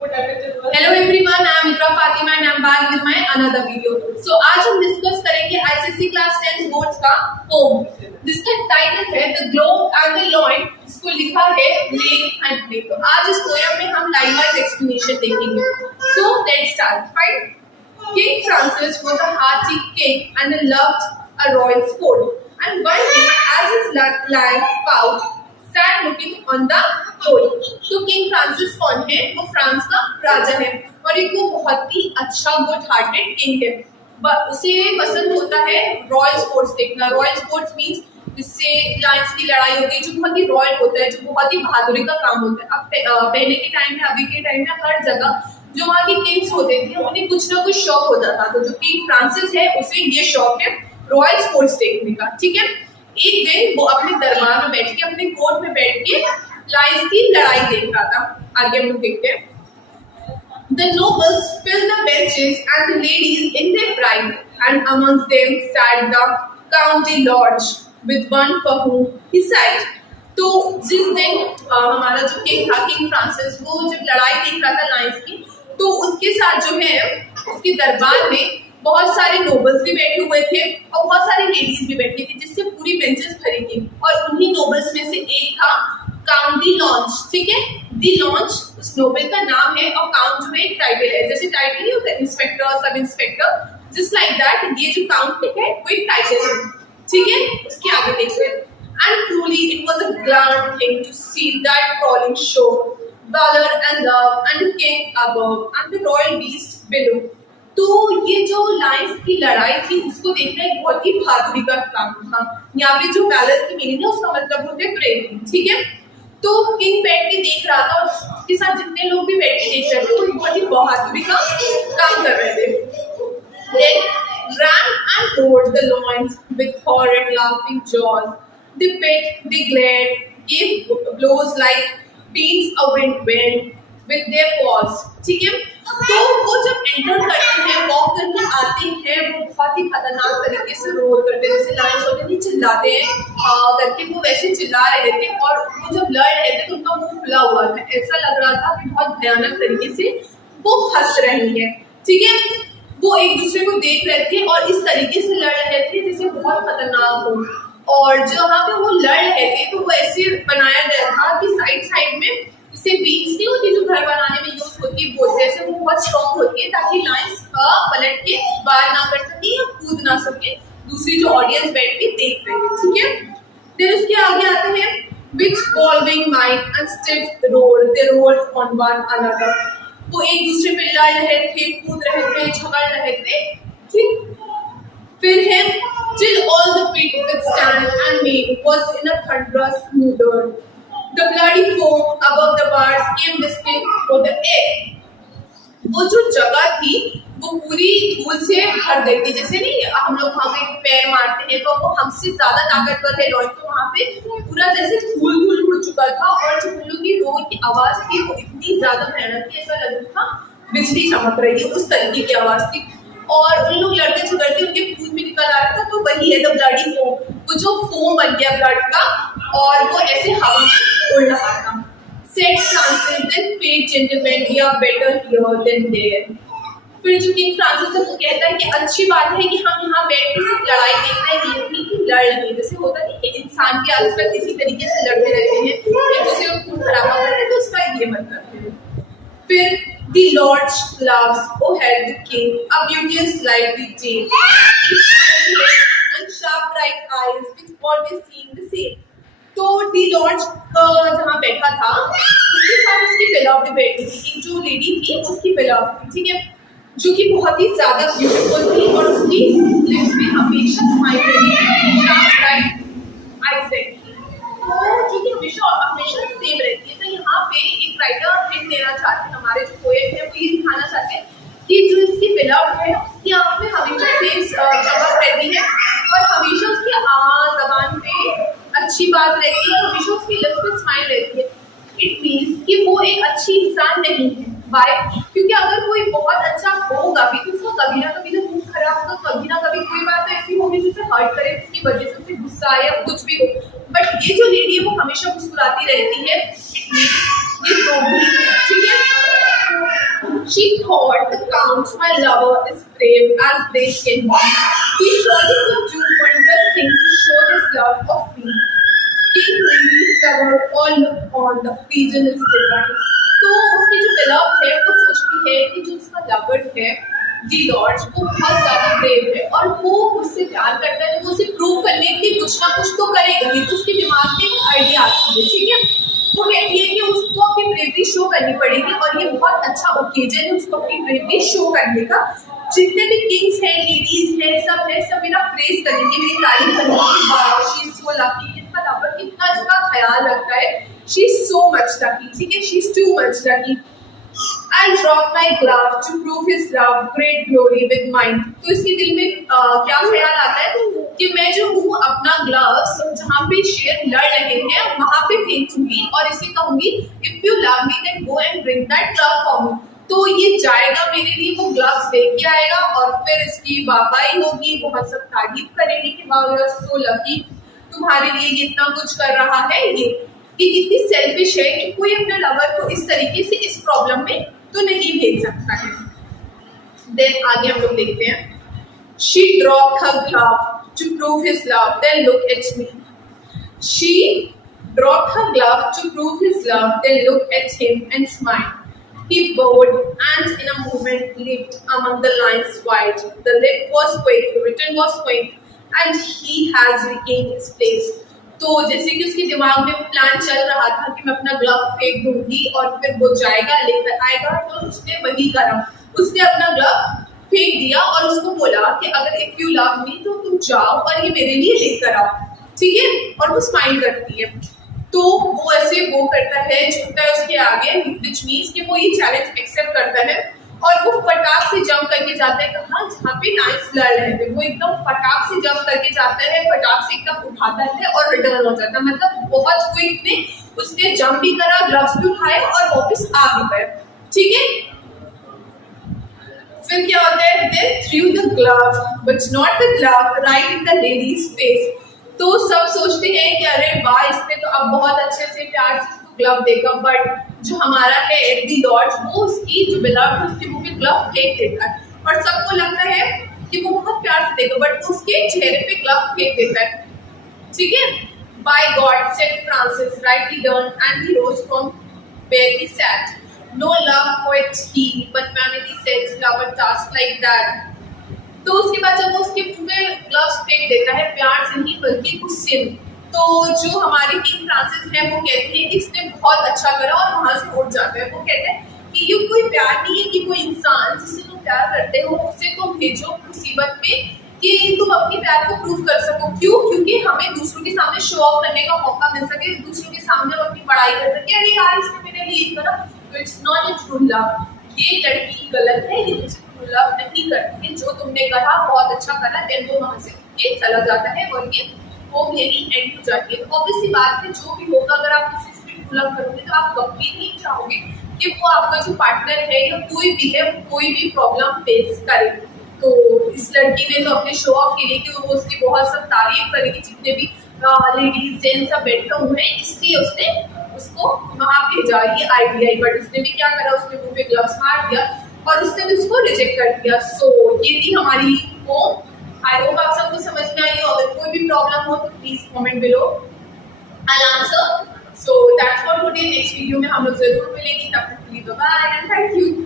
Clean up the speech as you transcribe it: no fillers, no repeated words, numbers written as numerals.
Hello everyone, I am Iqra Fatima and I am back with my another video. So आज हम discuss करेंगे ICSE class 10 boards का poem, जिसका title है the globe and the lion, जिसको लिखा है लेक एंड प्ले। तो आज इस पोएम में हम लाइन वाइज एक्सप्लेनेशन देखेंगे। So let's start. Fine. King Francis was a hearty king and loved a royal sport. And one day, as his lion's pouch sat looking on the road. तो king Francis कौन है? वो France का राजा है और एक वो बहुत ही अच्छा गुड हार्टेड किंग है। उसे पसंद होता है रॉयल स्पोर्ट्स देखना। रॉयल स्पोर्ट्स मींस जिससे लायंस की लड़ाई होती है, जो बहुत ही रॉयल होता है, जो बहुत ही बहादुरी का काम होता है। अब पहले के टाइम में, अभी के टाइम में हर जगह जो वहाँ के किंग्स होते थे उन्हें कुछ ना कुछ शौक होता था। तो जो किंग फ्रांसिस है उसे ये शौक है रॉयल स्पोर्ट्स देखने का। ठीक है। एक दिन वो अपने दरबार में बैठ के, अपने कोर्ट में बैठ के लायंस की लड़ाई देख रहा था। आगे हम देखते हैं। The nobles filled the benches and the ladies in their pride, and amongst them sat the county lords with one for whom he sighed. तो जिस दिन हमारा जो किंग था, किंग फ्रांसिस, वो जब लड़ाई देख रहा था लायंस की, तो उसके साथ जो है उसके दरबार में बहुत सारे नोबल्स भी बैठे हुए थे और बहुत सारी लेडीज भी बैठी थी, जिससे पूरी बेंचेस भरी थी। और उन्हीं नोबल्स में से एक था काउंट दी लॉन्च। ठीक है। दी लॉन्च उस नोबल का नाम है और काउंट जो है एक टाइटल है। जैसे टाइटल नहीं होता inspector, sub inspector, just like that ये जो काउंट है वो एक टाइटल है। ठीक है। उसके आगे देखते हैं। And truly it was a grand thing to see that crawling show, valor and love, and the king above and the royal beast below. तो ये जो लायंस की लड़ाई थी उसको देखना एक बहुत ही बहादुरी का काम था। यहाँ पे जो वैलर की मीनिंग है उसका मतलब होता है ब्रेवरी। ठीक है। तो किंग बैठ के देख रहा था और उसके साथ जितने लोग भी बैठ के देख रहे थे वो बहुत ही बहादुरी का काम कर रहे थे। Then ran and roared the lions with horrid laughing jaws. They bit, they glared, gave blows like beans a wind with their paws. ठीक है। तो वो जब एंटर करते हैं, वॉक करके आते हैं, वो बहुत ही खतरनाक तरीके से रोर करते हैं। जैसे लायंस होते नहीं चिल्लाते हैं करके, वो वैसे चिल्ला रहे थे। और वो जब लड़ रहे थे तो उनका मुंह खुला हुआ था। ऐसा लग रहा था कि बहुत भयानक तरीके से वो हंस रही है। ठीक है। वो एक दूसरे को देख रहे थे और इस तरीके से लड़ रहे थे जैसे बहुत खतरनाक हो। और जहाँ पे वो लड़ रहे थे तो वो ऐसे बनाया गया था कि साइड साइड में जैसे बीम्स नहीं होती जो घर बनाने में यूज होती है, बोलते हैं, वो बहुत स्ट्रॉन्ग होती है ताकि लायंस पलट के बाहर ना कर सके या कूद ना सके, दूसरी जो ऑडियंस बैठ के देख रहे थे। ठीक है। फिर उसके आगे आते हैं which following might and stiff roared, they roared on one another. वो एक दूसरे पे लड़ रहे थे, कूद रहे थे, झगड़ रहे थे। ठीक। फिर है till all the pit withstand and made was in a thunderous murder. The bloody foam above the bars came whistling through the air. वो जो जगह थी वो पूरी धूल से भर गई थी। जैसे नहीं हम लोग वहाँ पे पैर मारते हैं तो वो हमसे ज्यादा ताकतवर है लॉयन, तो वहाँ पे पूरा जैसे धूल धूल उड़ चुका था। और जो उन लोग की रोर की आवाज थी वो इतनी ज्यादा भयानक थी, ऐसा लग रहा था बिजली चमक रही थी, उस तरीके की आवाज थी। और उन लोग लड़ते झगड़ते उनके खून भी निकल आ रहा था। तो वही है द ब्लडी फोम, वो जो फोम बन गया ब्लड का और वो ऐसे हवा में उड़ रहा था। Said Francis, then fate gentlemen, we are better here than there. फिर जो किंग फ्रांसिस है वो कहता है कि अच्छी बात है कि हम यहाँ बैठ के सिर्फ लड़ाई देख रहे हैं, ये नहीं कि लड़ रहे हैं। जैसे होता नहीं कि इंसान के आजकल किसी तरीके से लड़ते रहते हैं, एक दूसरे को खून खराबा करते हैं, तो उसका ये मतलब है। फिर the Lord loves, oh had the king, a beauteous like the day, and sharp bright eyes which always seem the same. तो दी लॉर्ड जहाँ बैठा था उसके साथ उसकी बेलव्ड बैठी थी, एक जो लेडी थी उसकी बेलव्ड थी। ठीक है। जो कि बहुत ही ज्यादा ब्यूटीफुल थी और उसकी लिप्स में हमेशा स्माइल रहती थी, शार्प ब्राइट आईज रहती थी, तो जो कि हमेशा हमेशा सेम रहती है। तो यहाँ पे एक राइटर हिंट देना चाहते हैं, हमारे जो पोएट है वो ये दिखाना चाहते हैं कि जो इसकी बेलव्ड है उसकी आँख में हमेशा सेम चमक रहती है और हमेशा उसकी आवाज जबान पे अच्छी बात रहती है, हमेशा उसकी लिप्स पे स्माइल रहती है। इट मीन्स कि वो एक अच्छी इंसान नहीं है। वाई? क्योंकि अगर कोई बहुत अच्छा होगा भी तो उसको कभी ना कभी तो मूड खराब होगा, कभी ना कभी कोई बात ऐसी होगी जो उसे हर्ट करे, उसकी वजह से उसे गुस्सा आए या कुछ भी हो। बट ये जो लेडी है वो हमेशा मुस्कुराती रहती है। इट मीन्स ये प्रॉब्लम है। ठीक है। She thought the Count, my lover, is brave as brave can be. He surely could do wondrous things to show his love of me. King really covered all on the region is divine. तो उसकी जो beloved है वो सोचती है कि जो उसका lover है डी लॉर्ड वो बहुत ज्यादा ब्रेव है और वो उससे प्यार करता है तो वो उसे प्रूव करने के लिए कुछ ना कुछ तो करेगा ही। तो उसके दिमाग में एक आइडिया आती है, ठीक है। वो कहती है कि उसको अपनी ब्रेवरी शो करनी पड़ेगी और ये बहुत अच्छा ओकेजन है उसको अपनी ब्रेवरी शो करने का। जितने भी किंग्स हैं, लेडीज हैं, सब मेरा प्रेज करेंगे, मेरी तारीफ करेंगे। Wow, she is so lucky, इसका लवर कितना इसका ख्याल रखता है। She is so much lucky, ठीक है, she is too much lucky. I drop my glove to prove his love, great glory with mine. तो इसके दिल में क्या ख्याल आता है कि मैं जो हूँ अपना ग्लव्स जहाँ पे शेर लड़ रहे हैं वहाँ पे फेंकूंगी और इसे कहूंगी if you love me then go and bring that glove for me. तो ये जाएगा मेरे लिए, वो ग्लव्स लेके आएगा और फिर इसकी वाहवाही होगी, बहुत सब तारीफ करेंगे कि वाह यू आर सो लकी, तुम्हारे लिए ये इतना कुछ कर रहा है। ये कि कितनी सेल्फिश है कि कोई अपने लवर को इस तरीके से इस प्रॉब्लम में तो नहीं भेज सकता है। देन आगे हम लोग देखते हैं। She dropped her glove to prove his love, then look at me. She dropped her glove to prove his love, then look at him and smile. He bowed and in a moment leaped among the lines wide. The lip was quick, the written was quick, and he has regained his place. तो जैसे कि उसके दिमाग में plan चल रहा था कि मैं अपना ग्लव फेंक दूंगी और फिर वो जाएगा लेकर आएगा, तो उसने वही करा, उसने अपना ग्लव फेंक दिया और उसको बोला कि अगर इफ यू लव मी तो तुम जाओ और ये मेरे लिए लेकर आओ, ठीक है। और वो स्माइल करती है, तो वो ऐसे वो करता है, झुकता है उसके आगे, विच मीन्स कि वो ये चैलेंज एक्सेप्ट करता है और वो फटाक से जंप करके जाता है कहाँ, जहाँ पे नाइट्स लड़ रहे थे, वो एकदम फटाक से जंप करके जाता है, फटाक से एकदम उठाता है और रिटर्न हो जाता है। मतलब बहुत क्विक में उसने जंप भी करा, ग्लव्स भी उठाए और वापस आ भी गए, ठीक है। फिर क्या होता है, they threw the glove but not the glove right in the lady's face. तो सब सोचते हैं कि अरे वाह, इसने तो अब बहुत अच्छे से प्यार से उसको ग्लव देगा, बट जो हमारा है दी लॉर्ड वो उसकी जो बिलव्ड है उसके मुंह पे ग्लव फेंक देता है और सबको लगता है कि वो बहुत प्यार से देगा, बट उसके चेहरे पे ग्लव फेंक देता है, ठीक है। By God, said Francis, rightly done, and he rose from where he sat. No love poet he, but vanity says love a task like that. तो उसके बाद जब वो उसके मुंह में ग्लव्स फेंक देता है, प्यार से नहीं बल्कि गुस्से में, तो जो हमारे किंग फ्रांसिस हैं वो कहते हैं कि इसने बहुत अच्छा करा और वहां से उठ जाता है। वो कहते हैं कि ये कोई प्यार नहीं है कि कोई इंसान जिससे तुम प्यार करते हो उसे तुम भेजो मुसीबत में कि तुम अपने प्यार को प्रूव कर सको। क्यों? क्योंकि हमें दूसरों के सामने शो ऑफ करने का मौका मिल सके, दूसरों के सामने हम अपनी बड़ाई कर सके, अरे यार इसने मेरे लिए करा। तो it's not a true love, ये लड़की गलत है, ये तुमसे ट्रू लव नहीं करती है। जो तुमने कहा बहुत अच्छा करा, देन वो वहां से ये चला जाता है और ये वो यही एंड हो जाती है। ऑब्वियस सी बात है, जो भी होगा अगर आप किसी से ट्रू लव करोगे तो आप कभी नहीं चाहोगे कि वो आपका जो पार्टनर है या कोई भी है कोई भी प्रॉब्लम फेस करे। तो इस लड़की ने तो अपने शो ऑफ के लिए कि वो उसकी बहुत सब तारीफ करेगी, जितने भी लेडीज जेंट्स सब बैठे हुए हैं, इसलिए उसने उसको वहां भेजा ये आईडिया। बट उसने भी क्या करा, उसने मुंह पे ग्लव्स मार दिया और उसने भी उसको रिजेक्ट कर दिया। सो ये थी हमारी पोम। आई होप आप सबको समझ में आई हो। अगर कोई भी प्रॉब्लम हो तो please comment below, I answer. So that's for today. Next video में हम लोग जरूर मिलेंगे, तब तक के लिए बाय एंड थैंक यू।